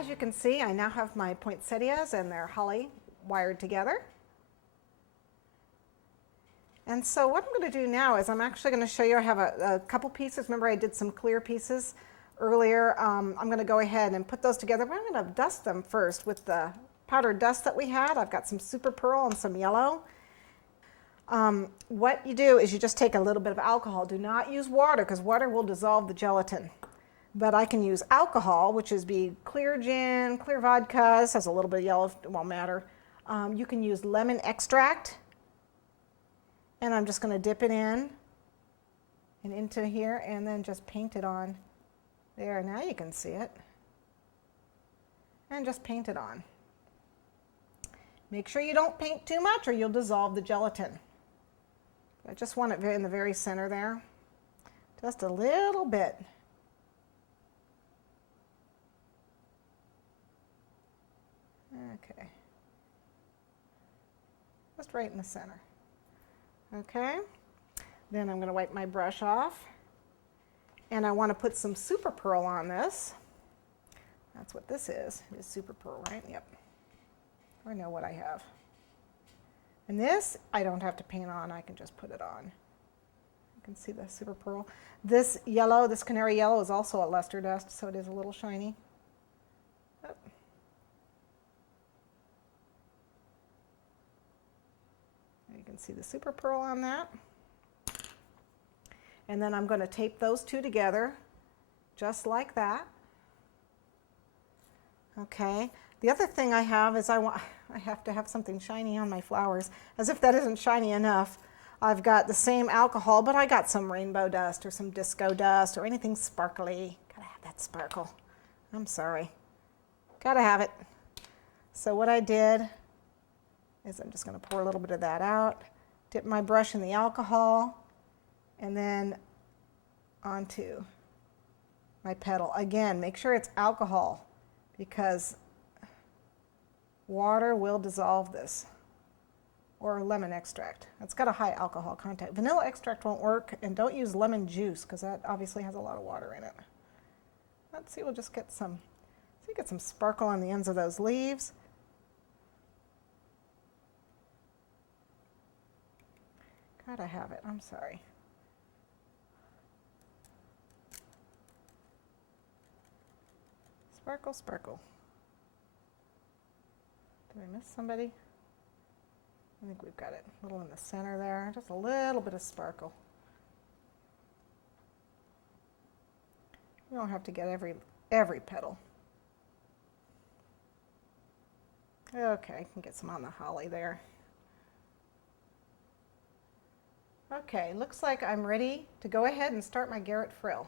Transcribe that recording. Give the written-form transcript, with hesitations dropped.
As you can see, I now have my poinsettias and their holly wired together. And so what I'm going to do now is I'm actually going to show you, I have a couple pieces. Remember I did some clear pieces earlier. I'm going to go ahead and put those together, but I'm going to dust them first with the powdered dust that we had. I've got some super pearl and some yellow. What you do is you just take a little bit of alcohol. Do not use water because water will dissolve the gelatin. But I can use alcohol, which is clear gin, clear vodka. This has a little bit of yellow, it won't matter. You can use lemon extract. And I'm just going to dip it in and into here and then just paint it on. There, now you can see it. And just paint it on. Make sure you don't paint too much or you'll dissolve the gelatin. I just want it in the very center there. Just a little bit. Okay. Just right in the center. Okay. Then I'm going to wipe my brush off. And I want to put some super pearl on this. That's what this is. It is super pearl, right? Yep. I know what I have. And this, I don't have to paint on. I can just put it on. You can see the super pearl. This yellow, this canary yellow, is also a luster dust, so it is a little shiny. Oh. You can see the super pearl on that. And then I'm going to tape those two together, just like that. Okay. The other thing I have is I have to have something shiny on my flowers. As if that isn't shiny enough, I've got the same alcohol, but I got some rainbow dust or some disco dust or anything sparkly. Gotta have that sparkle. I'm sorry. Gotta have it. So what I did is I'm just going to pour a little bit of that out, dip my brush in the alcohol, and then onto my petal. Again, make sure it's alcohol because water will dissolve this, or lemon extract. It's got a high alcohol content. Vanilla extract won't work, and don't use lemon juice because that obviously has a lot of water in it. Let's see, we'll just get some sparkle on the ends of those leaves. Gotta have it, I'm sorry. Sparkle, sparkle. Did I miss somebody? I think we've got it a little in the center there. Just a little bit of sparkle. You don't have to get every petal. Okay, I can get some on the holly there. Okay, looks like I'm ready to go ahead and start my Garret Frill.